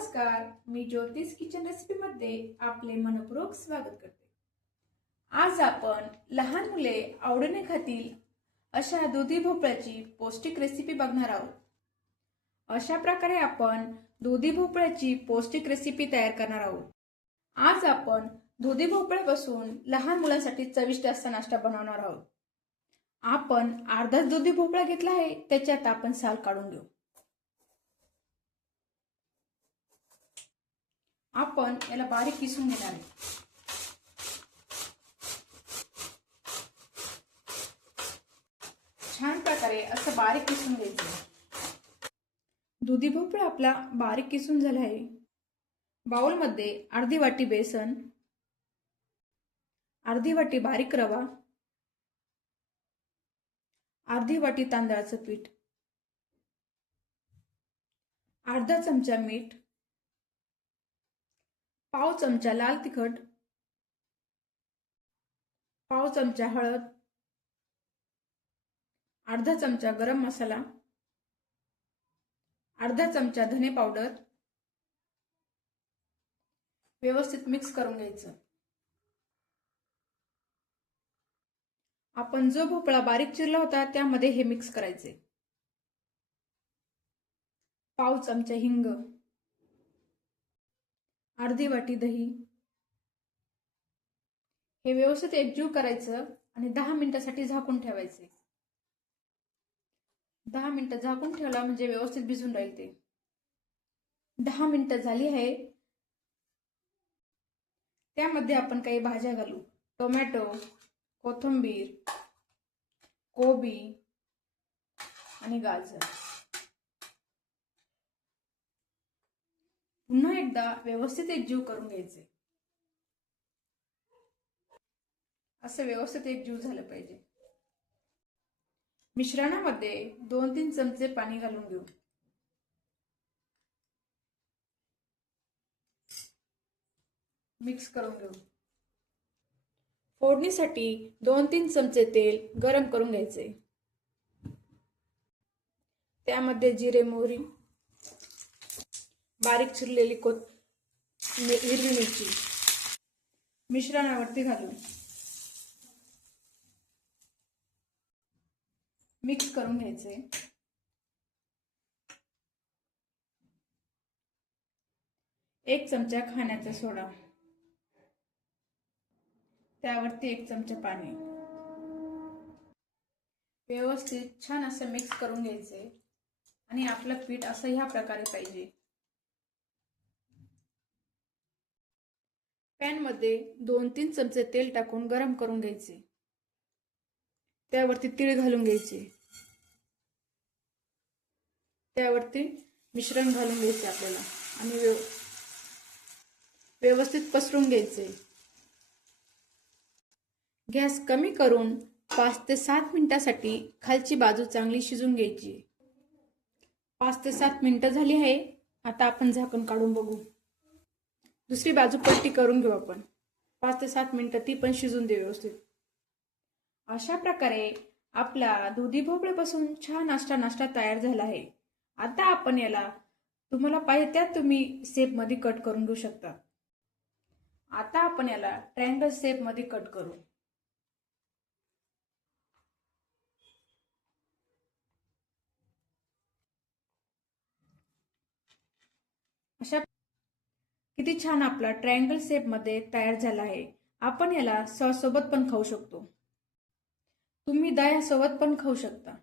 नमस्कार मी ज्योतिष किचन रेसिपीमध्ये आपले मनपूर्वक स्वागत करते. आज आपण लहान मुले आवडीने खातील अशा दुधी भोपळ्याची पौष्टिक रेसिपी बघणार आहोत. अशा प्रकारे आपण दुधी भोपळ्याची पौष्टिक रेसिपी तयार करणार आहोत. आज आपण दुधी भोपळ्यापासून लहान मुलांसाठी चविष्ट असा नाश्ता बनवणार आहोत. आपण अर्धाच दुधी भोपळा घेतला आहे त्याच्यात आपण साल काढून घेऊ. आपण याला बारीक किसून घेणार आहे. छान प्रकारे असं बारीक किसून घ्यायचं दुधी भोपळा आपला बारीक किसून झाला आहे. बाउलमध्ये अर्धी वाटी बेसन अर्धी वाटी बारीक रवा अर्धी वाटी तांदळाचं पीठ अर्धा चमचा मीठ पाव चमचा लाल तिखट पाव चमचा हळद अर्धा चमचा गरम मसाला अर्धा चमचा धने पावडर व्यवस्थित मिक्स करून घ्यायचं. आपण जो भोपळा बारीक चिरला होता त्यामध्ये हे मिक्स करायचे. पाव चमचा हिंग अर्धी वाटी दही. हे व्यवस्थित एकजीव करायचं आणि दहा मिनिटासाठी झाकून ठेवायचे. दहा मिनिटं झाकून ठेवला म्हणजे व्यवस्थित भिजून राहील ते. दहा मिनिटं झाली आहे. त्यामध्ये आपण काही भाज्या घालू. टोमॅटो कोथिंबीर कोबी आणि गाजर. पुन्हा एकदा व्यवस्थित एकजीव करून घ्यायचे. असं व्यवस्थित एकजीव झालं पाहिजे. मिश्रणामध्ये दोन तीन चमचे पाणी घालून घेऊ. मिक्स करून घेऊ. फोडणीसाठी दोन तीन चमचे तेल गरम करून घ्यायचे. त्यामध्ये जिरे मोहरी बारीक चिरलेली कोथ हिरवी मिरची. मिश्रणावरती घालून. मिक्स करून घ्यायचे. एक चमचा खाण्याचा सोडा. त्यावरती एक चमचा पाणी. व्यवस्थित छान असं मिक्स करून घ्यायचे. आणि आपलं पीठ असं ह्या प्रकारे पाहिजे. पॅनमध्ये दोन तीन चमचे तेल टाकून गरम करून घ्यायचे. त्यावरती तीळ घालून घ्यायचे. त्यावरती मिश्रण घालून घ्यायचे आपल्याला आणि व्यव व्यवस्थित पसरून घ्यायचे. गॅस कमी करून पाच ते सात मिनिटासाठी खालची बाजू चांगली शिजून घ्यायची. पाच ते सात मिनिटं झाली आहे. आता आपण झाकण काढून बघू. दुसरी बाजू पट्टी करून घेऊ आपण. पाच ते सात मिनिटं ती पण शिजून दे व्यवस्थित. अशा प्रकारे आपला दुधी भोपळ्यापासून छान नाश्ता नाश्ता तयार झाला आहे. आता आपण याला तुम्हाला पाहिजे त्यात तुम्ही सेपमध्ये कट करून घेऊ शकता. आता आपण याला ट्रँगल सेपमध्ये कट करू. अशा किती छान आपला ट्रायंगल शेपमध्ये तयार झाला आहे. आपण याला सॉस सोबत पण खाऊ शकतो. तुम्ही दह्यासोबत पण खाऊ शकता.